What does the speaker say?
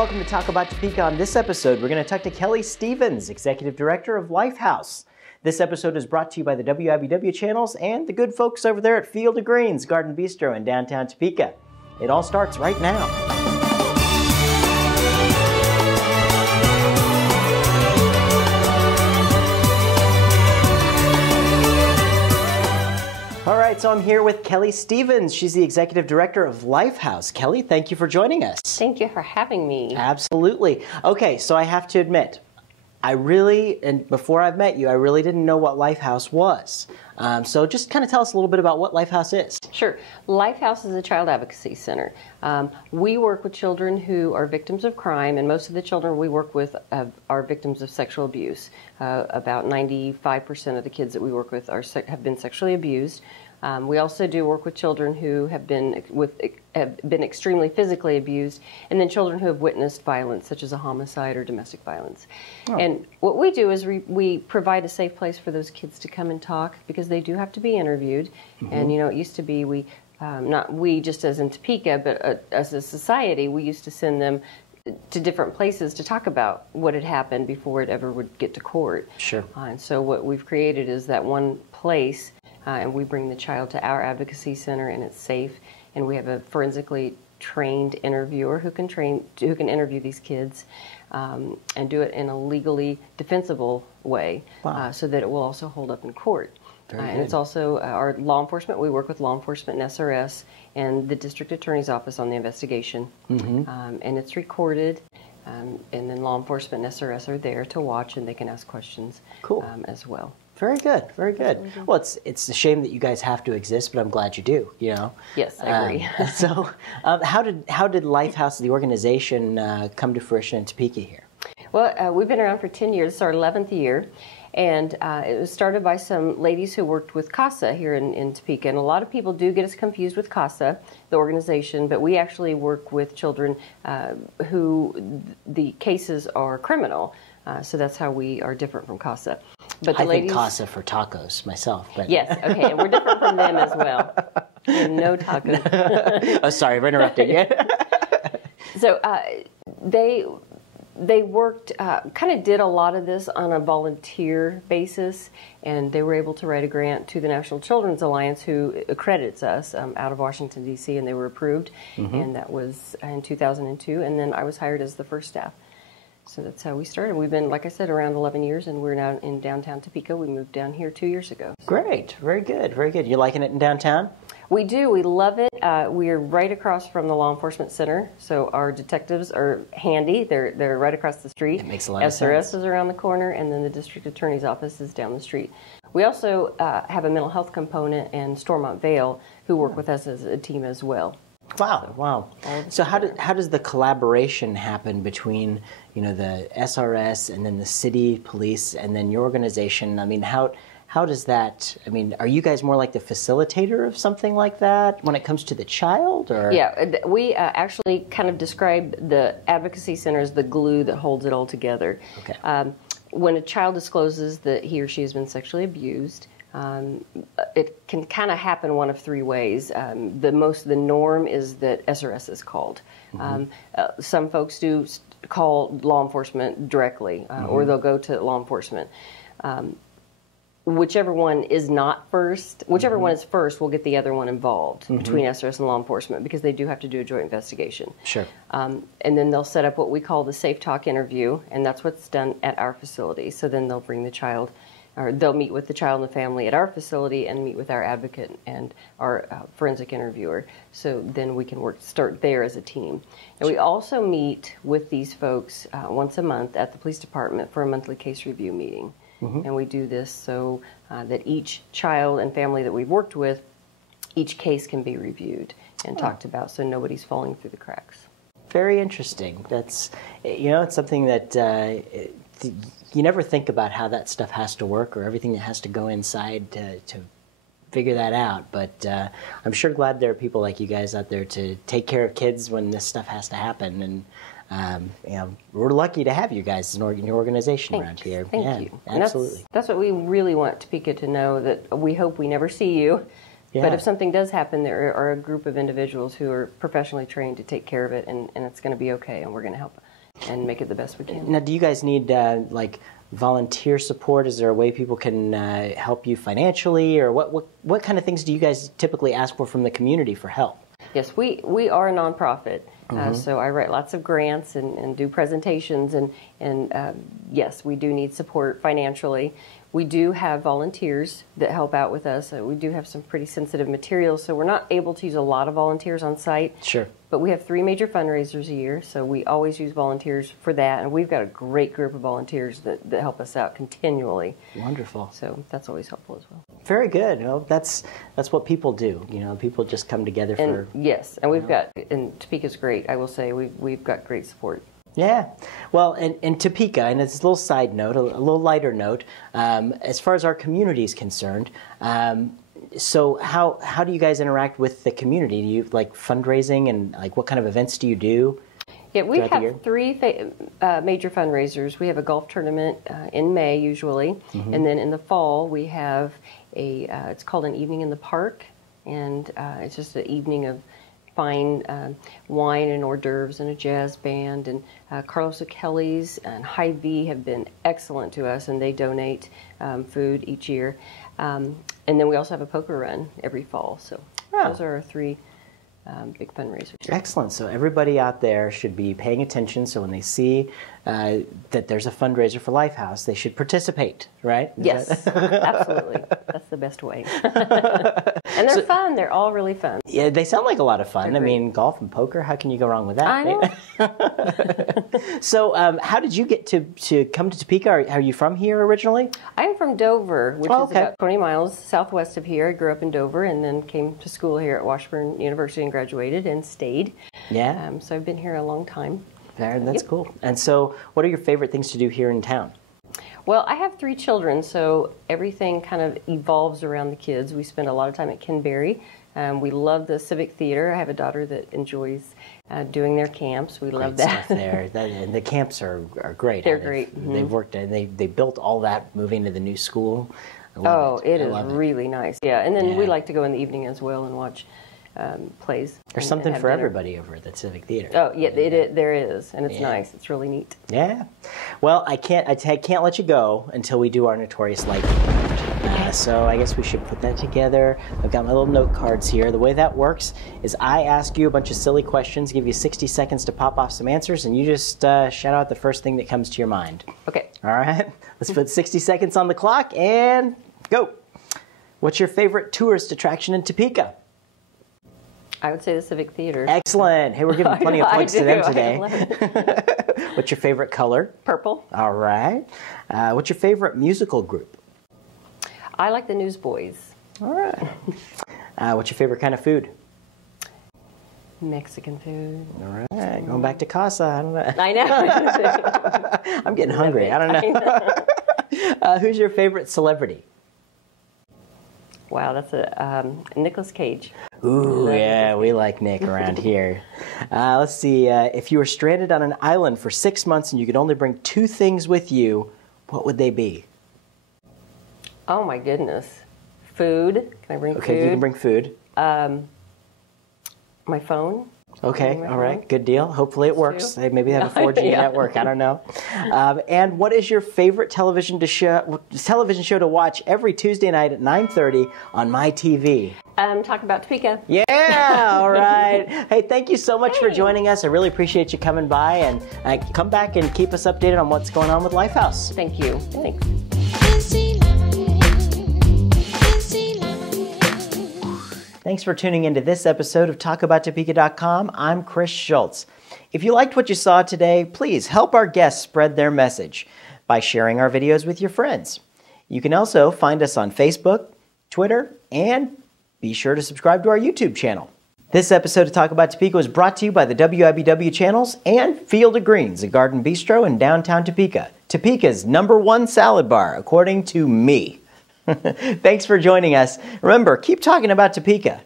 Welcome to Talk About Topeka. On this episode, we're going to talk to Kelly Stevens, Executive Director of Lifehouse. This episode is brought to you by the WIBW channels and the good folks over there at Field of Greens Garden Bistro in downtown Topeka. It all starts right now. All right, so I'm here with Kelly Stevens. She's the Executive Director of Lifehouse. Kelly, thank you for joining us. Thank you for having me. Absolutely. Okay, so I have to admit, and before I've met you, I really didn't know what Lifehouse was. So just kind of tell us a little bit about what Lifehouse is. Sure. Lifehouse is a child advocacy center. We work with children who are victims of crime, and most of the children we work with are victims of sexual abuse. About 95% of the kids that we work with have been sexually abused. We also do work with children who have been extremely physically abused, and then children who have witnessed violence, such as a homicide or domestic violence. Oh. And what we do is we provide a safe place for those kids to come and talk, because they do have to be interviewed. Mm-hmm. And it used to be not we just as in Topeka, but as a society, we used to send them to different places to talk about what had happened before it ever would get to court. Sure. And so what we've created is that one place. And we bring the child to our advocacy center, and it's safe. And we have a forensically trained interviewer who can interview these kids and do it in a legally defensible way. Wow. So that it will also hold up in court. And it's good. also our law enforcement. We work with law enforcement and SRS and the district attorney's office on the investigation. Mm-hmm. And it's recorded. And then law enforcement and SRS are there to watch, and they can ask questions. Cool. As well. Very good, very good. Well, it's a shame that you guys have to exist, but I'm glad you do. Yes, I agree. So, how did Lifehouse, the organization, come to fruition in Topeka here? Well, we've been around for 10 years. It's our 11th year, and it was started by some ladies who worked with CASA here in Topeka. And a lot of people do get us confused with CASA, the organization, but we actually work with children who the cases are criminal. So that's how we are different from CASA. But the ladies, think CASA for tacos myself. But yes, okay, and we're different from them as well. And no tacos. Oh, sorry for interrupting you. So they worked, kind of did a lot of this on a volunteer basis, and they were able to write a grant to the National Children's Alliance, who accredits us out of Washington, D.C., and they were approved, and that was in 2002, and then I was hired as the first staff. So that's how we started. We've been, like I said, around 11 years, and we're now in downtown Topeka. We moved down here 2 years ago. Great. Very good. Very good. You liking it in downtown? We do. We love it. We're right across from the law enforcement center, so our detectives are handy. They're right across the street. It makes a lot of sense. SRS is around the corner, and then the district attorney's office is down the street. We also have a mental health component, and Stormont Vale, who work with us as a team as well. Wow, wow. So how does the collaboration happen between, the SRS and then the city police and then your organization? I mean, how does that, are you guys more like the facilitator of something like that when it comes to the child? Or? Yeah, we actually kind of describe the advocacy center as the glue that holds it all together. Okay. When a child discloses that he or she has been sexually abused, it can kind of happen one of three ways. The norm is that SRS is called. Mm-hmm. Some folks do call law enforcement directly, or they'll go to law enforcement. Whichever one is one is first, will get the other one involved between SRS and law enforcement, because they do have to do a joint investigation. Sure. And then they'll set up what we call the Safe Talk interview, and that's what's done at our facility. So then they'll bring the child, or they'll meet with the child and the family at our facility and meet with our advocate and our forensic interviewer. So then we can start there as a team. And we also meet with these folks once a month at the police department for a monthly case review meeting. Mm-hmm. And we do this so that each child and family that we've worked with, each case can be reviewed and talked about, so nobody's falling through the cracks. Very interesting. That's, it's something that you never think about how that stuff has to work, or everything that has to go inside to figure that out. But I'm sure glad there are people like you guys out there to take care of kids when this stuff has to happen. And we're lucky to have you guys in your organization around here. Thank you. Absolutely. That's what we really want Topeka to know, that we hope we never see you. Yeah. But if something does happen, there are a group of individuals who are professionally trained to take care of it, and it's going to be okay, and we're going to help and make it the best we can. Now, do you guys need like volunteer support? Is there a way people can help you financially, or what kind of things do you guys typically ask for from the community for help? Yes, we are a nonprofit, so I write lots of grants and do presentations, and yes, we do need support financially. We do have volunteers that help out with us. We do have some pretty sensitive materials, so we're not able to use a lot of volunteers on site. Sure. But we have 3 major fundraisers a year, so we always use volunteers for that, and we've got a great group of volunteers that help us out continually. Wonderful. So that's always helpful as well. Very good. Well, that's what people do. You know, people just come together for. Yes, and we've got, and Topeka's great. I will say we've got great support. Yeah. Well, and Topeka, and it's a little side note, a little lighter note, as far as our community is concerned. So how do you guys interact with the community? Do you like fundraising, and like what kind of events do you do? Yeah, we have 3 major fundraisers. We have a golf tournament in May usually, and then in the fall we have it's called an evening in the park, and it's just an evening of fine wine and hors d'oeuvres and a jazz band, and Carlos O'Kelly's and Hy-Vee have been excellent to us, and they donate food each year. And then we also have a poker run every fall. So those are our 3 big fundraisers. Excellent. So everybody out there should be paying attention. So when they see that there's a fundraiser for Lifehouse, they should participate, right? Yes, absolutely. That's the best way. And they're fun. They're all really fun. Yeah, they sound like a lot of fun. I mean, golf and poker, how can you go wrong with that? I know. So how did you get to come to Topeka? Are you from here originally? I'm from Dover, which is about 20 miles southwest of here. I grew up in Dover and then came to school here at Washburn University and graduated and stayed. Yeah. So I've been here a long time. That's cool. And so what are your favorite things to do here in town? Well, I have 3 children, so everything kind of evolves around the kids. We spend a lot of time at Kenberry. We love the Civic Theater. I have a daughter that enjoys doing their camps. We love that. Stuff there. And the camps are great. They're great. They've worked, and they built all that moving to the new school. It is really nice. Yeah, and then we like to go in the evening as well and watch plays. There's something for everybody over at the Civic Theater. Oh yeah, there is, and it's nice. It's really neat. Yeah. Well, I can't let you go until we do our notorious lightning round. So I guess we should put that together. I've got my little note cards here. The way that works is I ask you a bunch of silly questions, give you 60 seconds to pop off some answers, and you just shout out the first thing that comes to your mind. Okay. All right. Let's put 60 seconds on the clock and go. What's your favorite tourist attraction in Topeka? I would say the Civic Theater. Excellent. Hey, we're giving plenty of points to them today. What's your favorite color? Purple. All right. What's your favorite musical group? I like the Newsboys. All right. What's your favorite kind of food? Mexican food. All right. Going back to casa. I don't know. I know. I'm getting hungry. I don't know. Who's your favorite celebrity? Wow, that's a Nicolas Cage. Ooh, yeah, we like Nick around here. Let's see. If you were stranded on an island for 6 months and you could only bring 2 things with you, what would they be? Oh my goodness. Food. Can I bring food? Okay, you can bring food. My phone. Okay, all right, good deal. Hopefully it works. They maybe have a 4G network. I don't know. And what is your favorite television show to watch every Tuesday night at 9:30 on my TV? Talk about Topeka. Yeah, all right. Hey, thank you so much for joining us. I really appreciate you coming by, and come back and keep us updated on what's going on with Lifehouse. Thank you. Thanks. Thanks for tuning into this episode of TalkAboutTopeka.com. I'm Chris Schultz. If you liked what you saw today, please help our guests spread their message by sharing our videos with your friends. You can also find us on Facebook, Twitter, and be sure to subscribe to our YouTube channel. This episode of Talk About Topeka was brought to you by the WIBW channels and Field of Greens, a garden bistro in downtown Topeka. Topeka's #1 salad bar, according to me. Thanks for joining us. Remember, keep talking about Topeka.